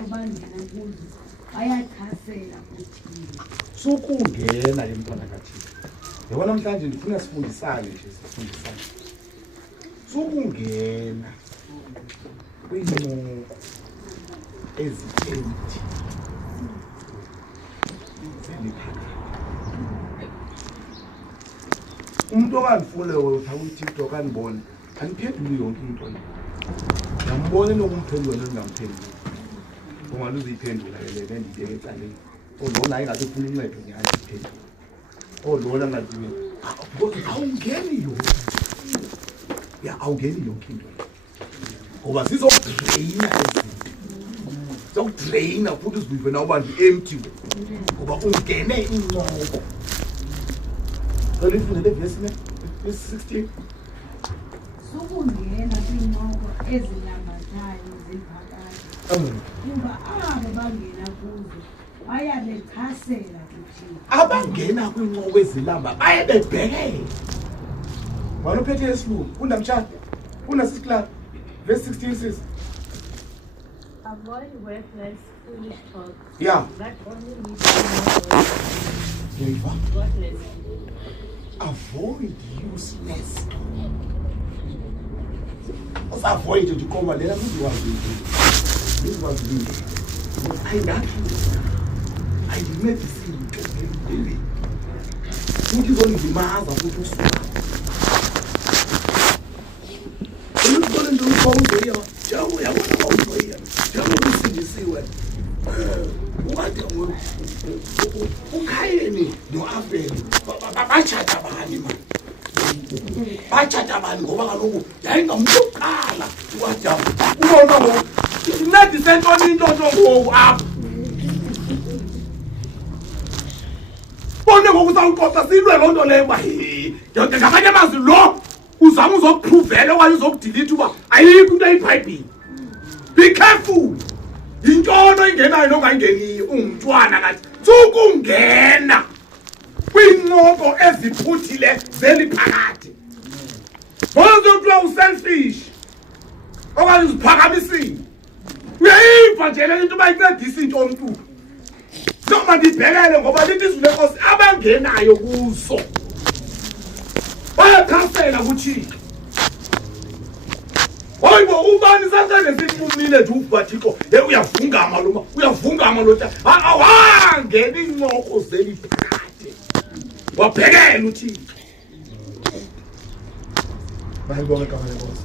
abo bangena kuzo bayathasela kuthini sokungena emntwana kaThixo. Yebo namhlanje ngifuna sifundisane nje sifundisane. Sokungena kwinqoko ezithenti zeliphakathi. Umuntu okangifule wetha kuTikTok kanibona angiphenduli yonke into le. Ngambone nokumphendula ngingamphenduli. Ngoba uziphendula le ndibeke ecaleni. Olona ayingathi ufuna uncedo ngiyaziphendula. Olona ngathi awungeni yonke. Ya awungeni yonke into. Ngoba sizodraina ezinto. Sokudraina futhi uzibuye na uba empty. Ngoba ungene inqoko. Listen to this, verse 16. sokungena kwinqoko ezilambazayo ziphakathi kuba abo bangena kuzo bayabechasela kuthini Abangena kwinqoko ezilamba bayebebhekela. Wena uphethe esilungu undamtshana unasisikla verse 16 says avoid worthless foolish talk. Yeah. That only leads to more worthless. Avoid useless. What's avoid to come and let me was this was me. I did not see you. Who is only the man of who to you going to come here? Joe, I want to go here. Joe, you see what? What ukayeni no afeni bachata bani man bachata bani ngoba kaloku yayingamqala waja ubona ngo nathi sentoni into ngoku apha bone ngoku sawuqoqa silwe lonto leyo ba yonke ngamanye amazwi lo uzama uzokupruvela okanye uzokudelete uba ayikho into eyiBhayibhile. Be careful. Intshona ingenayo nongayingeniyo ungumntwana kathi sokungena kwinqoko eziphuthile zeliphakathi. Bozothiwa uselfish okanye uziphakamisile. Uyayiva nje le into bayincedisa into omntu. Noma ndibhekele ngoba lithi izwi lenkosi abangenayo kuso bayakhasela kuThixo. Hayibo ubani sasele siphumile nje uBathixo uyavungama lo uyavungama lo awangena inqoko zeliphakathi wabhekela uThixo. Bayibona igama lenkosi.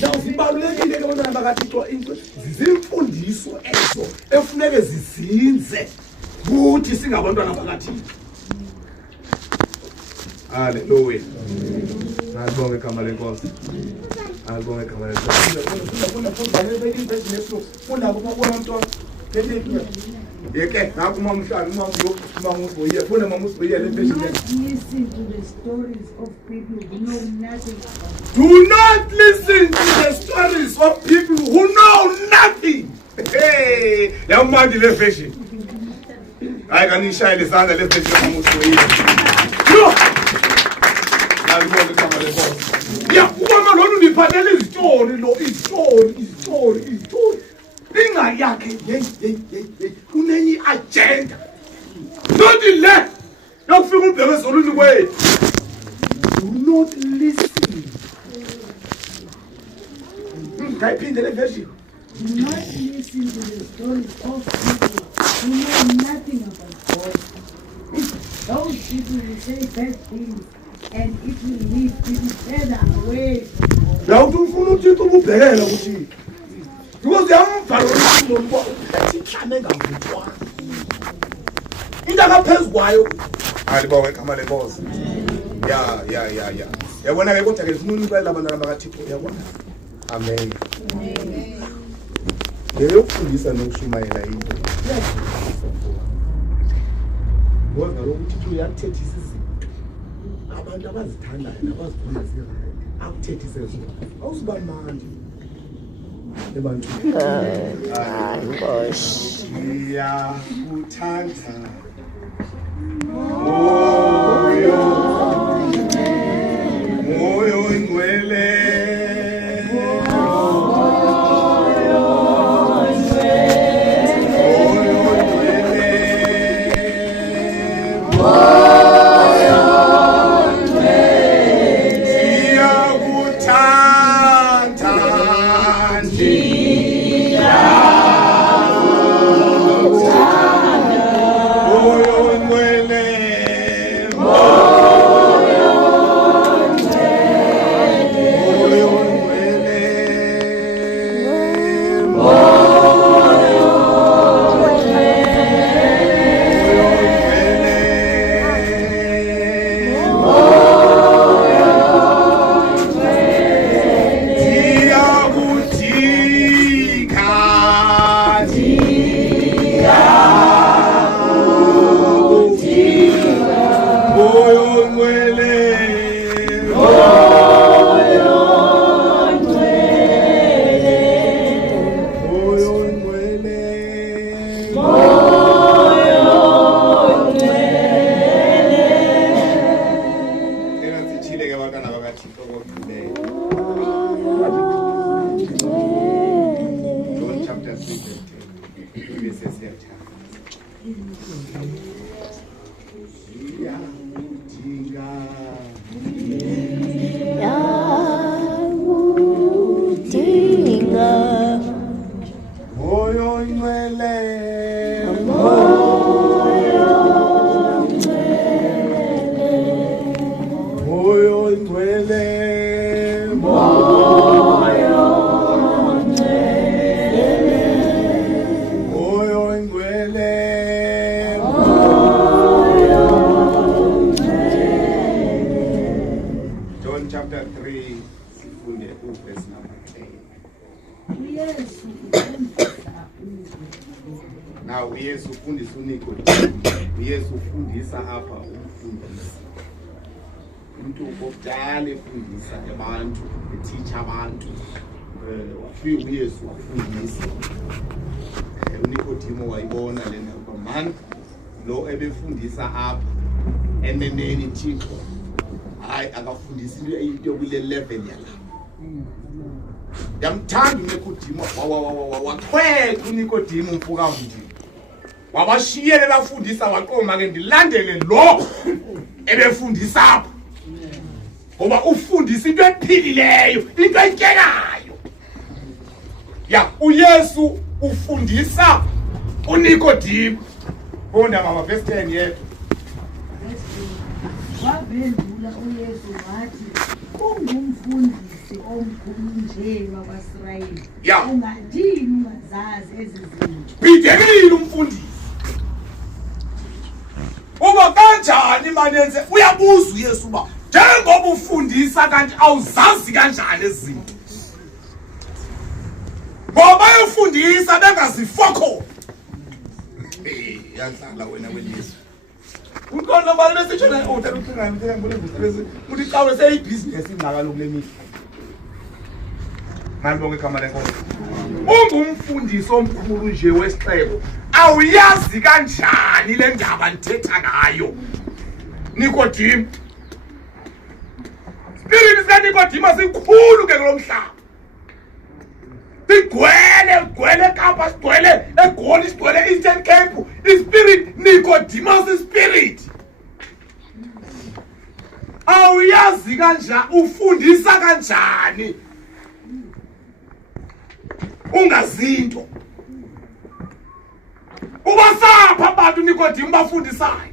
Nawu sibalulekile ke abantwana bakaThixo into zizimfundiso ezo efuneke zizinze ukuthi singabantwana bakaThixo. Hallelujah. Ngibonge igama lenkosi. Ngibonge igama lenkosi. Funda ukubona umntwana. Yeke nakuma umhlali umamusiboye funa mamusiboye le version. Listen to the stories of people who know nothing about Do not listen to the stories of people who know nothing. Hey, yamandi le version. Hayi kanishayile isandla le version mamusiboye. Yo! Ngibonge igama lenkosi. Ya ubona lo ndiphathele izitori lo izitori. Inga yakhe hey unenye agenda. Nothi le yokufika umbheke ezolweni kwethu. Do not listen. Kayiphinde le version. Do not listen to the stories of people who know nothing about God. Those people will say bad things and it will lead people further away from God. La ufuna uThixo ubhekela kuThixo. Because yamvalo lo ethi ngavutwa. Into akaphezulu kwayo. Alibonge igama lenkosi. Ya. Yabona ke kodwa ke sifuna unicela abantwana bakaThixo uyabona. Amen. Ngeyokufundisa nokushumayela into. Ngoba lo uThixo uyathethisa izinto. Abantu abazithandayo nabazifuna zirayo. Akuthethise zona. Awusiba manje. Ebantwini. Gosh. Ya uthanda. Moyo ingwele. ingcwele moyo ingcwele John chapter 3 sifunde verse number 10. Now uYesu ufundisa uNikodimo. uYesu ufundisa apha umfundisi. Umuntu okudala efundisa abantu, eteacher abantu. Wafika uYesu wafundisa. uNikodimo wayibona lena ukuba man lo ebefundisa apha eneneni Thixo. Hayi akafundisi into kule level yala. Yamthanda uNikodimo waqhweka uNikodimo umfukavundini. Wabashiyele bafundisa waqoma ke ndilandele lo ebefundisa apha. Ngoba ufundisa into ephilileyo, into etyekayo. Ya uYesu ufundisa uNikodimo. Bonda mama verse 10 yethu. Waphendula uYesu wathi, ungumfundisi omkhulu nje wakwaIsrayeli. Ungathini ungazazi ezi zinto? Bidekile umfundisi. Uba kanjani manenze uyabuza uYesu ba njengoba ufundisa kanti awuzazi kanjani izinto. Ngoba ufundisa bengazifoko. Yadlala wena weYesu. Unkolo balwe sitshela uthe ucinga ngithe ngibule ngibuse uthi qawe seyibusiness ingaka lokulemini. Malibonke igama lenkosi. Ungumfundisi omkhulu nje wesixeko. Awuyazi kanjani le ndaba nithetha ngayo. Nikodimo. Spirit sikaNikodimo sikhulu ke kulomhlaba. Sigcwele Kapa, sigcwele eGoli, sigcwele Eastern Cape. Ispirit Nicodemus spirit. Awuyazi kanjani ufundisa kanjani? Ungazinto. Ubasapha abantu Nikodimo bafundisayo.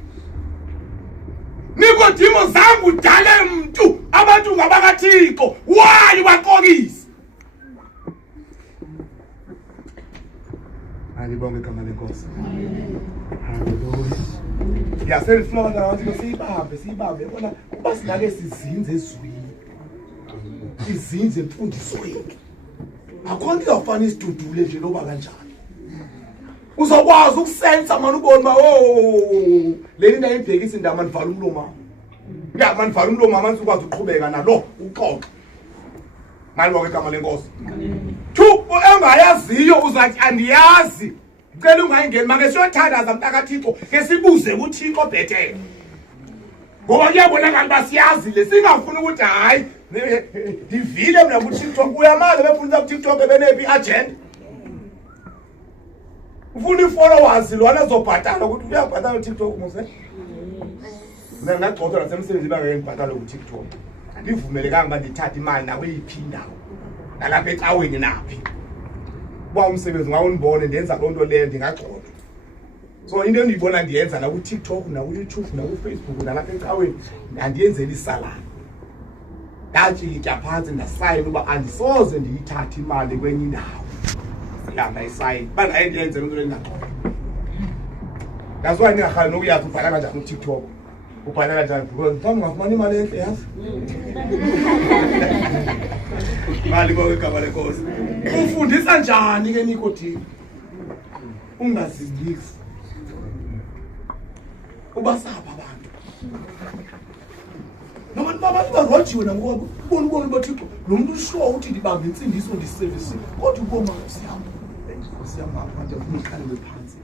Nikodimo zangu dale mntu abantu ngabakaThixo. Why baqokisa? Alibonge igama lenkosi. Hallelujah. Yaseliflow ngathi siyibambe yabona kuba sinake sizinze ezwini. Izinze emfundisweni. Akhona izofana isidudule nje loba kanjani. Uzokwazi ukusensa manje ubone ba le into ayibhekisa indaba manivala umlomo. Ya manivala umlomo manje ukwazi ukuqhubeka nalo uxoxa. Malibonke igama lenkosi. Thu engayaziyo uzathi andiyazi. Cela ungayingeni make siyothandaza mntakaThixo ke sibuze uThixo bhethe. Ngoba kuyabonakala basiyazi le singafuni ukuthi hayi divile mina kuThixo uyamazi befundisa kuThixo benepi agenda. Ufuna ifollowers lona ezobhatala ukuthi uyabhatala uThixo mose. Mina ngagcotha nasemsebenzini bangengibhatala uThixo. Andivumelekanga ba ndithatha imali nakweyiphi indawo. Nalapha ecaweni naphi. Kuba umsebenzi ngawunibone ndenza lonto leyo ndingagcotha. So into endiyibona ndiyenza na kuTikTok na kuYouTube na kuFacebook nalapha ecaweni andiyenzeli isalari. Ndajika phansi ndasayina uba andisoze ndiyithathe imali kwenye indawo. Yanga isayini bangayenze lonto lengagcotha. That's why ningahali nokuyazi ubhala kanjani kuTikTok. Ubhala kanjani because mhlawumbe ngafumana imali enhle yazi. Mali kwegama lenkosi. Ufundisa njani ke Nikodimo? Ungazibiki. Ubasapha abantu. Noma abantu barojiwe nangoku ubona baThixo lo muntu usho uthi ndibambe insindiso ndiservice kodwa uboma usiyamba. Usiyamba abantu umqale phansi.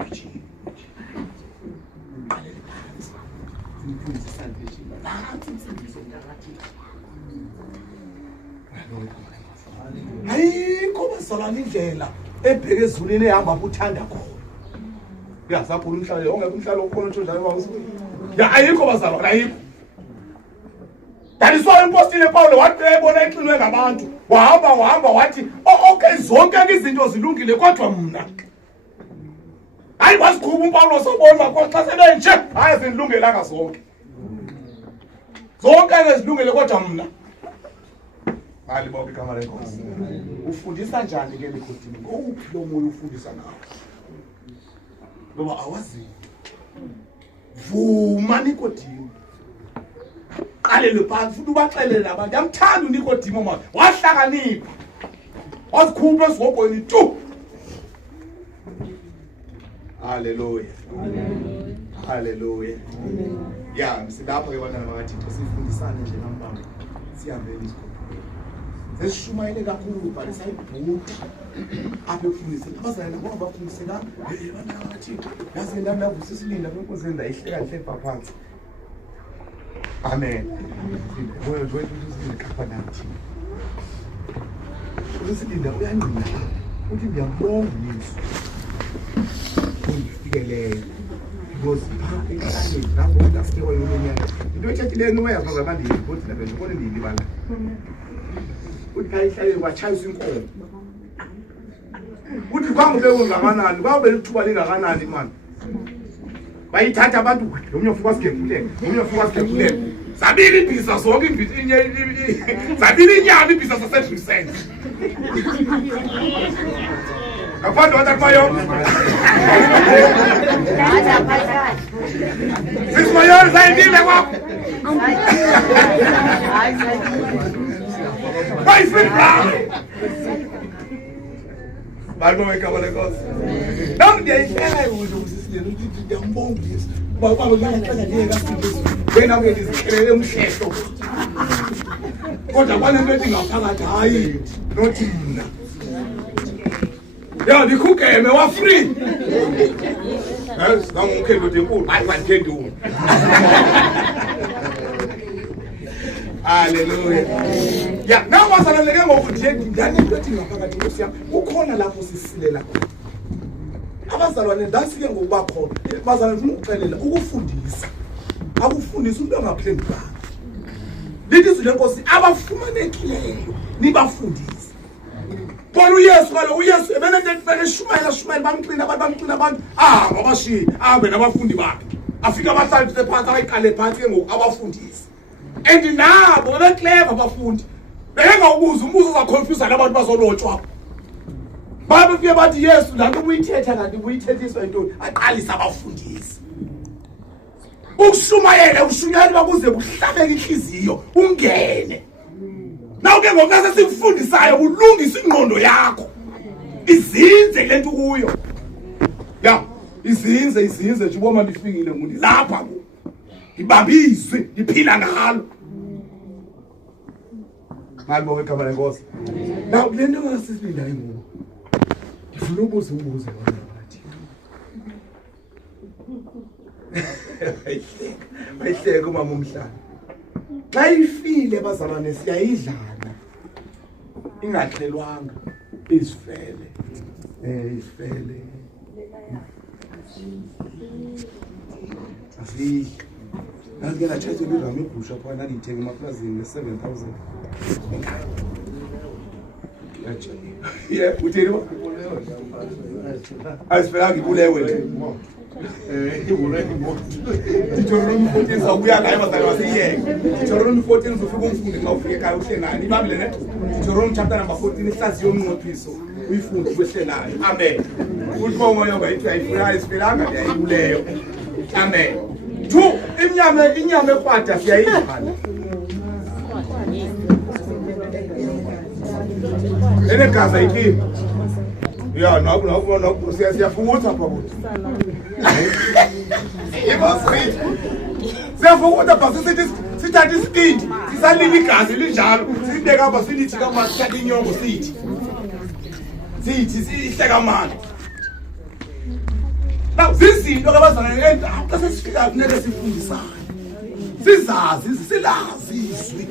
Uthi qalele phansi. Impunzi salvation. Nathi insindiso ndakaThixo. Ayikho basalana indlela ebheke ezulwini ehamba uthanda khona. Yasaphula umhlalo ongeke umhlalo okhona njalo bawusiku. Ya ayikho bazalwana ayikho. That is why impostile Paulo wathi ebona exinwe ngabantu wahamba wathi okay zonke izinto zilungile kodwa mna hayi wasikhupha uPaulo sobona kodwa xa sebenje hayi zilungelanga zonke ezilungile kodwa mna mali boke kamera enkosi ufundisa njani ke Nikodimo uphi lo moya ufundisa nawo ngoba awazi vuma Nikodimo qalele phansi futhi ubaxelele abantu yamthanda uNikodimo manje wahlakanipha wasikhupha esihobhweni tu. Hallelujah. Hallelujah. Yeah, silapho ke bantwana bakaThixo sifundisane nje nambamba sihambeni isikolo sesishumayele kakhulu bali sayibhuqa apha ekufundiseni abazalwane ngoba bafundiseka bantwana bakaThixo yazi ndami yavusisilinda kwenkosi ndayihleka nhlepha phansi. Amen. Ngoba nje usilinda kapha nathi usilinda uyangqina uthi ngiyabonga Yesu ungifikeleyo because pha ekhaya lapho ndafika yonyanya into ethethileyo noya pha ngabandini ukuthi lapha ngibona ndiyilibala uthi ayihlale kwachayisa inkomo uthi kwangube ungakanani kwabe lithuba lingakanani manje bayithatha abantu nomnye ufuka sigephuleke zabili ibhiza zonke zabili inyama ibhiza sasedriseni kapando atakumayo sisimayo zayindile kwakho bayifika balibomekabale nkosi nam ndiyayihleka usisindele ukuthi ndiyambonga Yesu baba ngiyaxela ndiyekasithi wena ke ndizikhelele umhlehlo kodwa kwanento ethi ngaphakathi hayi nothi mna ya ndikhukeme wa free nangumkhendo denkulu hayi mandikhenduwe. Hallelujah. Ya nawazaleleke ngokuthi ndanento ethi ngaphakathi Nkosi yami ukhona lapho sisilela khona. Abazalwane ndasike ngokuba khona bazalwane ufuna ukuxelela ukufundisa akufundisa umuntu angaphendukanga lithi izwi lenkosi abafumanekileyo nibafundise. Bona uYesu kalo uYesu ebenentetfele shumayela bamxina abantu abashiye abe nabafundi bakhe afika abahlalise phansi ayiqale phansi ke ngoku abafundisi and nabo beclever abafundi benga umbuzo uzaconfuse nabantu bazolotshwa babe fike bathi Yesu lanto uyithetha kanti uyithethiswa into aqalisa abafundisi ukushumayela ushunyani bakuze kuhlabeke inhliziyo ungene nawu ke ngokase sikufundisayo ulungisa ingqondo yakho izinze lento kuyo ya izinze nje uboma lifikile ngundi lapha ku ibambizwe liphila ngalo malibo ekhaya lenkosi nawu lento ngasisilinda ngoku ngifuna ubuze wona bathi bayihleka umama umhlaba xa ifile bazalwane siyayidlana ingahlelwanga isifele afi ngeke lathathe ibizwa imigusha phana ngithenge emaplazini le7,000 yeah utheni ba asifela ngibulewe Deuteronomy 14 sabuya ngayo bazalwane wasiyeke Deuteronomy 14 uzofika umfundi xa ufike ekhaya uhle nayo ibambile ne Deuteronomy chapter number 14 ihlaziyo umnqophiso uyifunde kwehle nayo amen uthi moyo bayithi ayifuna isipelanga yayibuleyo amen 2 inyama ekwada siyayidla ene gaza ikipi ya naku siyafutha babo siyafutha babo sithatha isipindi sisalila igazi linjalo sibeka hapa silithi kama sithatha inyongo sithi sihleka manje now zizinto abazalwane xa sesifika kuneke sifundisane sizazi silazizwi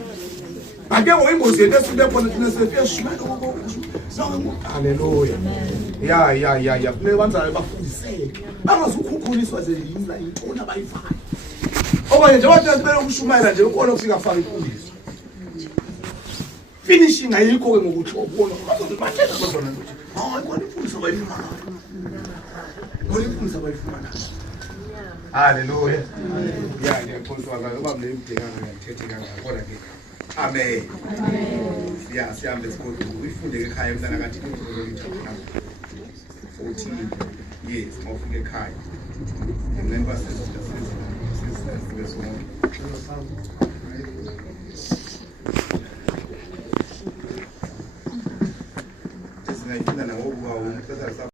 ake ngoyingozi yento esifike khona thina sefike shumela haleluya ya funeka banzalwane bafundiseke bangazukukhuliswa nje yimla intona abayivayo okanye nje wathi sibele ukushumayela nje ukona ufika faka imfundiso finishing ayikho ke ngokuthi ubona bazozimathetha bazona ukuthi hayi kwalifundisa bayifumana kwalifundisa bayifumana haleluya ya ngiyakholwa ngoba mle imdingana ngiyathethe kangaka kodwa ke amen ya sihambe sigodwa uyifunde ekhaya umntana kathi uzolithatha 14 years mawufika ekhaya remember sister singayifunda nangokuba umntana